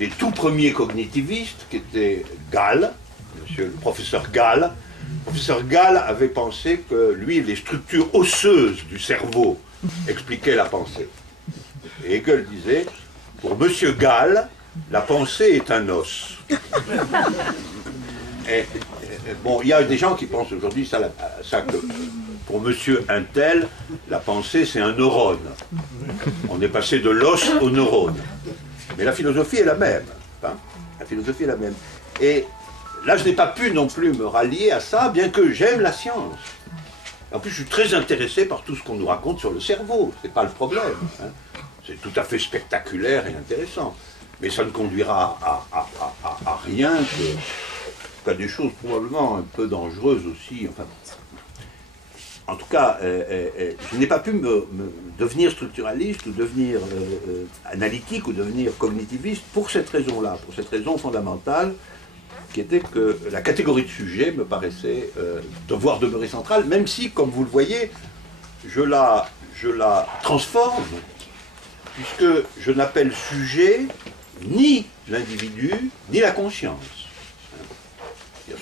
les tout premiers cognitivistes, qui étaient Gall, le professeur Gall. Le professeur Gall avait pensé que, lui, les structures osseuses du cerveau expliquaient la pensée. Et Hegel disait, pour Monsieur Gall, la pensée est un os. Bon, il y a des gens qui pensent aujourd'hui ça que pour Monsieur Untel, la pensée c'est un neurone. On est passé de l'os au neurone. Mais la philosophie est la même. Hein, la philosophie est la même. Et là, je n'ai pas pu non plus me rallier à ça, bien que j'aime la science. En plus, je suis très intéressé par tout ce qu'on nous raconte sur le cerveau. C'est pas le problème. Hein. C'est tout à fait spectaculaire et intéressant. Mais ça ne conduira à rien qu'à des choses probablement un peu dangereuses aussi. Enfin, en tout cas, je n'ai pas pu devenir structuraliste ou devenir analytique ou devenir cognitiviste pour cette raison-là, pour cette raison fondamentale qui était que la catégorie de sujet me paraissait devoir demeurer centrale, même si, comme vous le voyez, je la transforme, puisque je n'appelle sujet ni l'individu, ni la conscience.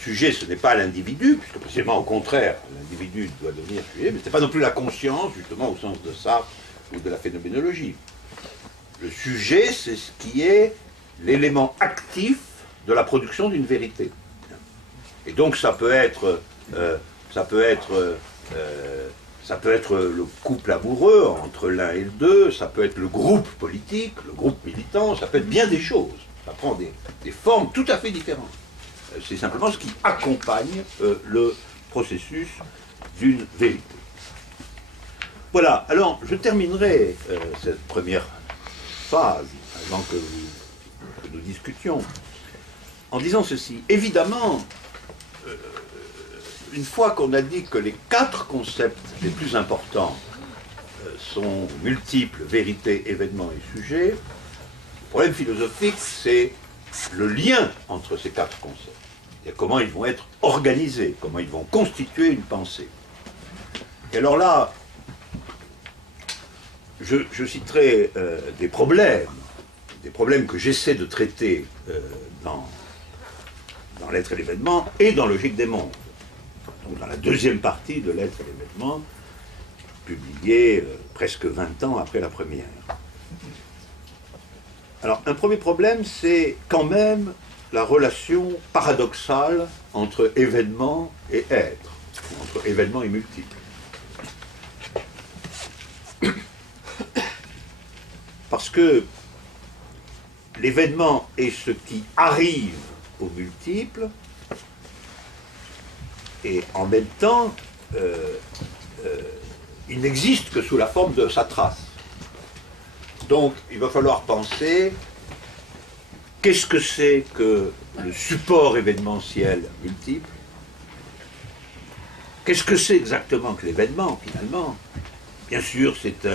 Sujet, ce n'est pas l'individu, puisque précisément au contraire, l'individu doit devenir sujet, mais ce n'est pas non plus la conscience, justement au sens de Sartre ou de la phénoménologie. Le sujet, c'est ce qui est l'élément actif de la production d'une vérité. Et donc ça peut être le couple amoureux entre l'un et le deux, ça peut être le groupe politique, le groupe militant, ça peut être bien des choses. Ça prend des formes tout à fait différentes. C'est simplement ce qui accompagne le processus d'une vérité. Voilà, alors je terminerai cette première phase, avant que nous discutions, en disant ceci. Évidemment, une fois qu'on a dit que les 4 concepts les plus importants sont multiples, vérité, événement et sujet, le problème philosophique, c'est le lien entre ces 4 concepts. Et comment ils vont être organisés, comment ils vont constituer une pensée. Et alors là, je citerai des problèmes que j'essaie de traiter dans l'être et l'événement et dans Logique des mondes. Donc dans la deuxième partie de l'être et l'événement, publiée presque 20 ans après la première. Alors un premier problème, c'est quand même la relation paradoxale entre événement et être, entre événement et multiple. Parce que l'événement est ce qui arrive au multiple, et en même temps, il n'existe que sous la forme de sa trace. Donc, il va falloir penser qu'est-ce que c'est que le support événementiel multiple? Qu'est-ce que c'est exactement que l'événement, finalement? Bien sûr, c'est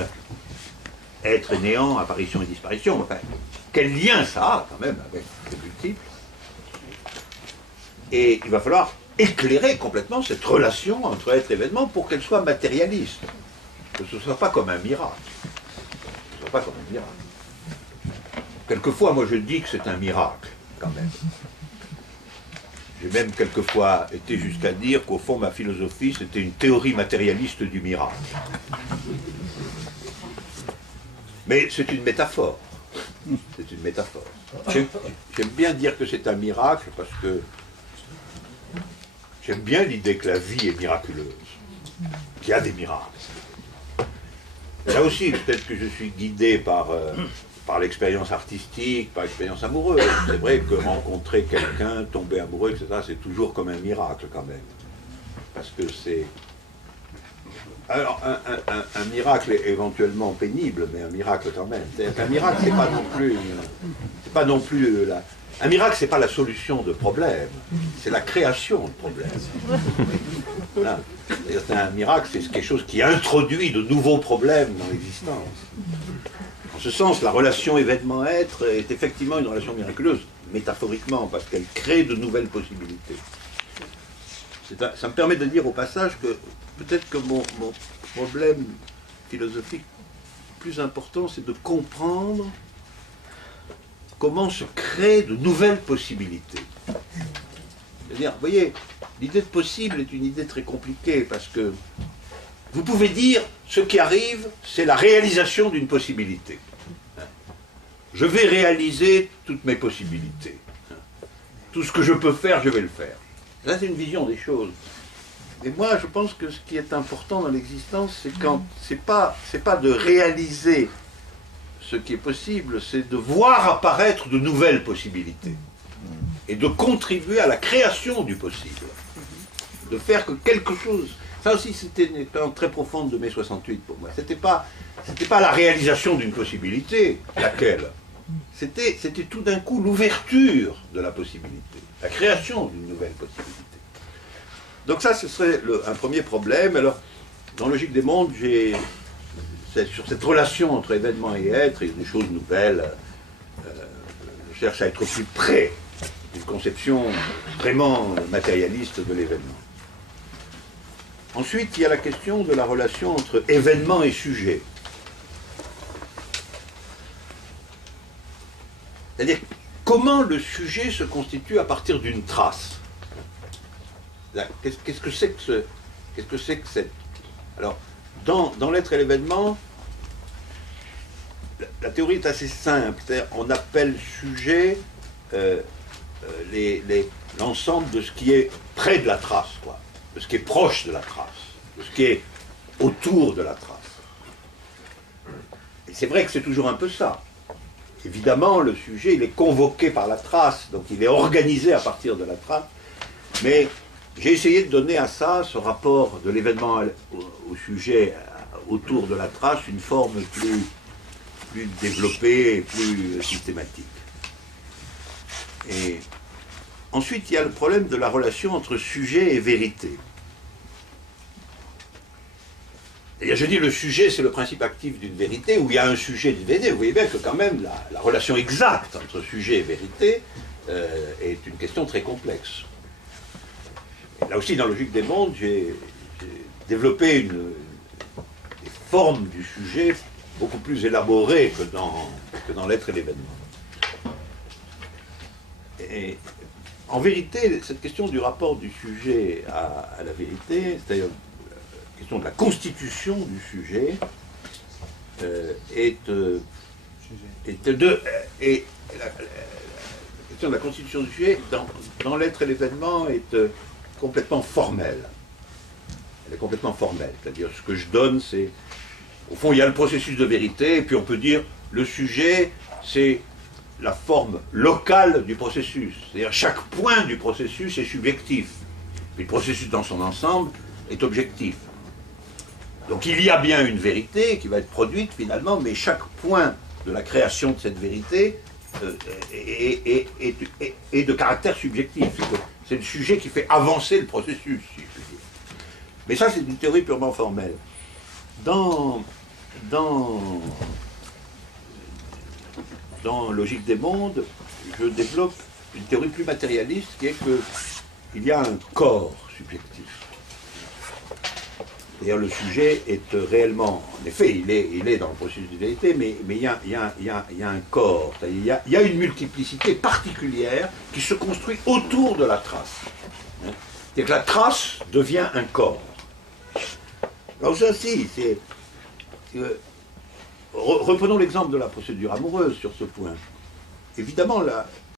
être et néant, apparition et disparition. Enfin, quel lien ça a, quand même, avec le multiple? Et il va falloir éclairer complètement cette relation entre être et événement pour qu'elle soit matérialiste. Que ce ne soit pas comme un miracle. Que ce ne soit pas comme un miracle. Quelquefois, moi, je dis que c'est un miracle, quand même. J'ai même quelquefois été jusqu'à dire qu'au fond, ma philosophie, c'était une théorie matérialiste du miracle. Mais c'est une métaphore. C'est une métaphore. J'aime bien dire que c'est un miracle parce que j'aime bien l'idée que la vie est miraculeuse, qu'il y a des miracles. Là aussi, peut-être que je suis guidé par l'expérience artistique, par l'expérience amoureuse. C'est vrai que rencontrer quelqu'un, tomber amoureux, etc., c'est toujours comme un miracle quand même. Parce que c'est... Alors, un miracle est éventuellement pénible, mais un miracle quand même. C'est-à-dire qu'un miracle, c'est pas non plus... Un miracle, c'est pas la solution de problème, c'est la création de problème. Voilà. Un miracle, c'est quelque chose qui introduit de nouveaux problèmes dans l'existence. En ce sens, la relation événement-être est effectivement une relation miraculeuse, métaphoriquement, parce qu'elle crée de nouvelles possibilités. Ça me permet de dire au passage que peut-être que mon problème philosophique plus important, c'est de comprendre comment se créent de nouvelles possibilités. C'est-à-dire, vous voyez, l'idée de possible est une idée très compliquée parce que vous pouvez dire ce qui arrive, c'est la réalisation d'une possibilité. Je vais réaliser toutes mes possibilités. Tout ce que je peux faire, je vais le faire. Ça, c'est une vision des choses. Et moi, je pense que ce qui est important dans l'existence, c'est quand c'est pas de réaliser ce qui est possible, c'est de voir apparaître de nouvelles possibilités et de contribuer à la création du possible, de faire que quelque chose. Ça aussi, c'était une expérience très profonde de mai 68 pour moi. C'était pas la réalisation d'une possibilité, laquelle. C'était tout d'un coup l'ouverture de la possibilité, la création d'une nouvelle possibilité. Donc ça, ce serait un premier problème. Alors, dans Logique des mondes, sur cette relation entre événement et être, et des choses nouvelles, je cherche à être plus près d'une conception vraiment matérialiste de l'événement. Ensuite, il y a la question de la relation entre événement et sujet. C'est-à-dire, comment le sujet se constitue à partir d'une trace. Qu'est-ce que c'est que cette... Alors, dans l'être et l'événement, la théorie est assez simple. C'est-à-dire, on appelle sujet l'ensemble de ce qui est près de la trace, quoi, de ce qui est proche de la trace, de ce qui est autour de la trace. Et c'est vrai que c'est toujours un peu ça. Évidemment, le sujet, il est convoqué par la trace, donc il est organisé à partir de la trace, mais j'ai essayé de donner à ça, ce rapport de l'événement au sujet autour de la trace, une forme plus développée et plus systématique. Et ensuite, il y a le problème de la relation entre sujet et vérité. Et je dis le sujet, c'est le principe actif d'une vérité, où il y a un sujet d'une vérité. Vous voyez bien que quand même la relation exacte entre sujet et vérité est une question très complexe. Et là aussi, dans Logique des mondes, j'ai développé des formes du sujet beaucoup plus élaborées que dans l'être et l'événement. Et en vérité, cette question du rapport du sujet à la vérité, c'est-à-dire la question de la constitution du sujet, et la question de la constitution du sujet dans l'être et l'événement est complètement formelle. Elle est complètement formelle. C'est-à-dire, ce que je donne, c'est... Au fond, il y a le processus de vérité, et puis on peut dire, le sujet, c'est la forme locale du processus. C'est-à-dire, chaque point du processus est subjectif. Puis le processus dans son ensemble est objectif. Donc il y a bien une vérité qui va être produite finalement, mais chaque point de la création de cette vérité est de caractère subjectif. C'est le sujet qui fait avancer le processus, si je puis dire. Mais ça, c'est une théorie purement formelle. Dans Logique des mondes, je développe une théorie plus matérialiste qui est qu'il y a un corps subjectif. D'ailleurs, le sujet est réellement, en effet, il est dans le processus de vérité, mais il y a un corps, il y a une multiplicité particulière qui se construit autour de la trace. C'est que la trace devient un corps. Alors ça, si, reprenons l'exemple de la procédure amoureuse sur ce point. Évidemment,